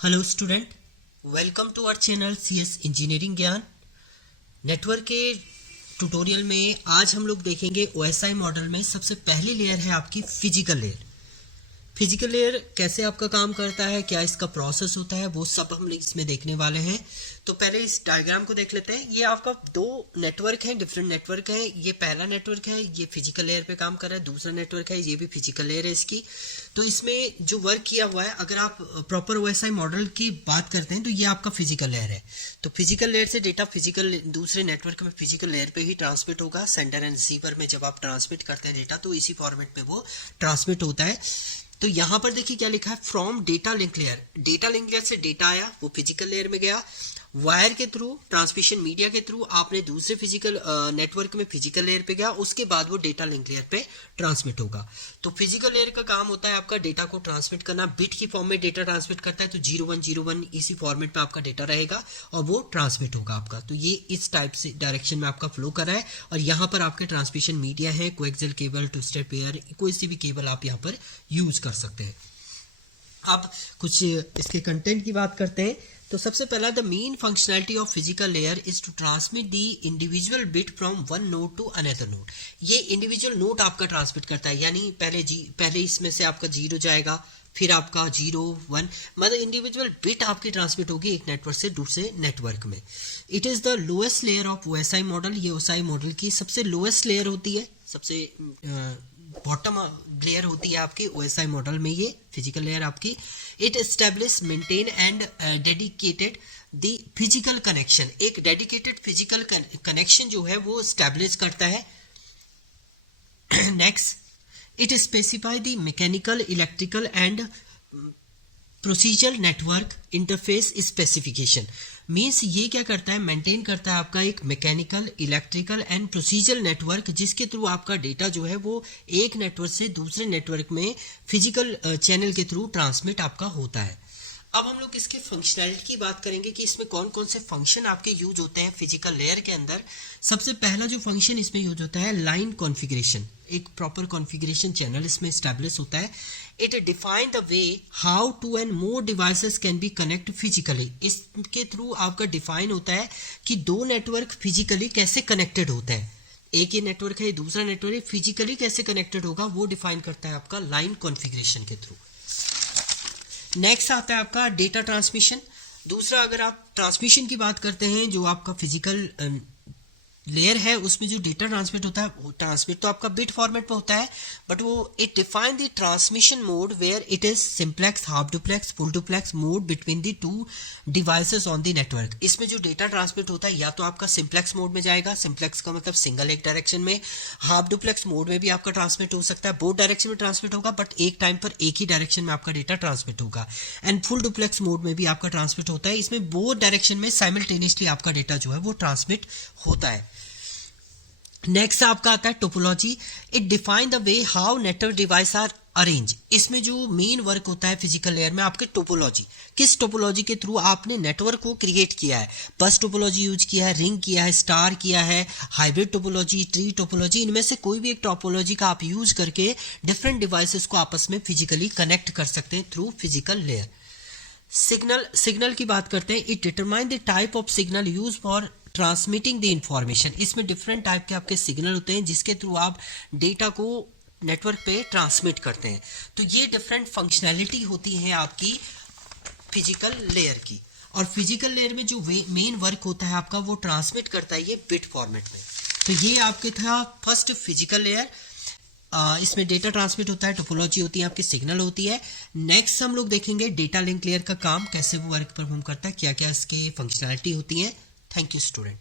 Hello student, welcome to our channel CS engineering Gyan. Network के tutorial में आज हम लोग देखेंगे ओएसआई मॉडल में सबसे पहली लेयर है आपकी फिजिकल लेयर। फिजिकल लेयर कैसे आपका काम करता है, क्या इसका प्रोसेस होता है, वो सब हम इसमें देखने वाले हैं। तो पहले इस डायग्राम को देख लेते हैं। ये आपका दो नेटवर्क हैं, डिफरेंट नेटवर्क है। ये पहला नेटवर्क है, ये फिजिकल लेयर पे काम कर रहा है। दूसरा नेटवर्क है, ये भी फिजिकल लेयर है इसकी। तो इसमें जो वर्क किया हुआ है, अगर आप प्रॉपर ओएसआई मॉडल की बात करते हैं तो ये आपका फिजिकल लेयर है। तो फिजिकल लेयर से डेटा फिजिकल दूसरे नेटवर्क में फिजिकल लेयर पे ही ट्रांसमिट होगा। सेंडर एंड रिसीवर में जब आप ट्रांसमिट करते हैं डेटा, तो इसी फॉर्मेट पे वो ट्रांसमिट होता है। तो यहाँ पर देखिए क्या लिखा है, from data link layer. Data link layer से डेटा आया, वो फिजिकल लेयर में गया। वायर के थ्रू, ट्रांसमिशन मीडिया के थ्रू आपने दूसरे फिजिकल नेटवर्क में फिजिकल लेयर पे गया, उसके बाद वो डेटा लिंक लेयर पे ट्रांसमिट होगा। तो फिजिकल लेयर का काम होता है आपका डेटा को ट्रांसमिट करना। बिट की फॉर्म में डेटा ट्रांसमिट करता है, तो 0101 इसी फॉर्मेट में आपका डेटा रहेगा और वो ट्रांसमिट होगा आपका। तो ये इस टाइप से डायरेक्शन में आपका फ्लो कर रहा है। और यहाँ पर आपके ट्रांसमिशन मीडिया है, coaxial cable, twisted pair, कोई सी भी केबल आप यहाँ पर यूज कर सकते हैं। अब कुछ इसके कंटेंट की बात करते हैं। तो सबसे पहला, the main functionality of physical layer is to transmit the individual bit from one node to another node. ये इंडिविजुअल नोड आपका ट्रांसमिट करता है, यानी पहले इसमें से आपका 0 जाएगा, फिर आपका 0 1, मतलब इंडिविजुअल बिट आपकी ट्रांसमिट होगी एक नेटवर्क से दूसरे नेटवर्क में। It is the lowest layer of OSI model. ये ओएसआई मॉडल की सबसे लोएस्ट लेयर होती है, सबसे बॉटम लेयर होती है आपकी ओएसआई मॉडल में, ये फिजिकल लेयर आपकी। It establish, maintain and dedicated the physical connection. एक डेडिकेटेड फिजिकल कनेक्शन जो है वो एस्टेब्लिश करता है। Next, it specify the mechanical, electrical and procedure network interface specification. Means ये क्या करता है, मेंटेन करता है आपका एक mechanical, electrical and procedure network, जिसके थ्रू आपका डेटा जो है वो एक नेटवर्क से दूसरे नेटवर्क में फिजिकल चैनल के थ्रू ट्रांसमिट आपका होता है। अब हम लोग इसके फंक्शनैलिटी की बात करेंगे कि इसमें कौन कौन से फंक्शन आपके यूज होते हैं फिजिकल लेयर के अंदर। सबसे पहला जो फंक्शन इसमें यूज होता है, लाइन कॉन्फ़िगरेशन। एक प्रॉपर कॉन्फ़िगरेशन चैनल इसमें एस्टैब्लिश होता है। It define the way how two and more devices can be connect physically. इसके थ्रू आपका डिफाइन होता है कि दो नेटवर्क फिजिकली कैसे कनेक्टेड होते हैं। एक ही नेटवर्क है, दूसरा नेटवर्क फिजिकली कैसे कनेक्टेड होगा, वो डिफाइन करता है आपका लाइन कॉन्फ़िगरेशन के थ्रू। नेक्स्ट आता है आपका डेटा ट्रांसमिशन। दूसरा, अगर आप ट्रांसमिशन की बात करते हैं, जो आपका फिजिकल लेयर है उसमें जो डेटा ट्रांसमिट होता है, वो ट्रांसमिट तो आपका बिट फॉर्मेट में होता है, बट वो it define the transmission mode where it is simplex, half duplex, full duplex mode between the two devices on the network. इसमें जो डेटा ट्रांसमिट होता है या तो आपका सिंप्लेक्स मोड में जाएगा, सिंप्लेक्स का मतलब सिंगल एक डायरेक्शन में। हाफ डुप्लेक्स मोड में भी आपका ट्रांसमिट हो सकता है, बोथ डायरेक्शन में ट्रांसमिट होगा, बट एक टाइम पर एक ही डायरेक्शन में आपका डेटा ट्रांसमिट होगा। एंड फुल डुप्लेक्स मोड में भी आपका ट्रांसमिट होता है, इसमें बोथ डायरेक्शन में साइमल्टेनियसली आपका डेटा जो है वो ट्रांसमिट होता है। नेक्स्ट आपका आता है topology. It define the way how network device are arrange. इसमें जो मेन वर्क होता है फिजिकल लेयर में आपके टोपोलॉजी, किस टोपोलॉजी के थ्रू आपने नेटवर्क को क्रिएट किया है। बस टोपोलॉजी यूज किया है, रिंग किया है, स्टार किया है, हाइब्रिड टोपोलॉजी, ट्री टोपोलॉजी, इनमें से कोई भी एक टोपोलॉजी का आप यूज करके डिफरेंट डिवाइसेस को आपस में फिजिकली कनेक्ट कर सकते हैं थ्रू फिजिकल लेयर। सिग्नल की बात करते हैं। It determine the type of signal use for transmitting the information. इसमें डिफरेंट टाइप के आपके सिग्नल होते हैं जिसके थ्रू आप डेटा को नेटवर्क पे ट्रांसमिट करते हैं। तो ये डिफरेंट फंक्शनैलिटी होती है आपकी फिजिकल लेयर की। और फिजिकल लेयर में जो मेन वर्क होता है आपका, वो ट्रांसमिट करता है ये बिट फॉर्मेट में। तो ये आपके था फर्स्ट फिजिकल लेयर। इसमें डेटा ट्रांसमिट होता है, टोपोलॉजी होती है आपकी, सिग्नल होती है। नेक्स्ट हम लोग देखेंगे डेटा लिंक लेयर का काम कैसे वो वर्क परफॉर्म करता है, क्या क्या इसके फंक्शनैलिटी होती है। Thank you student.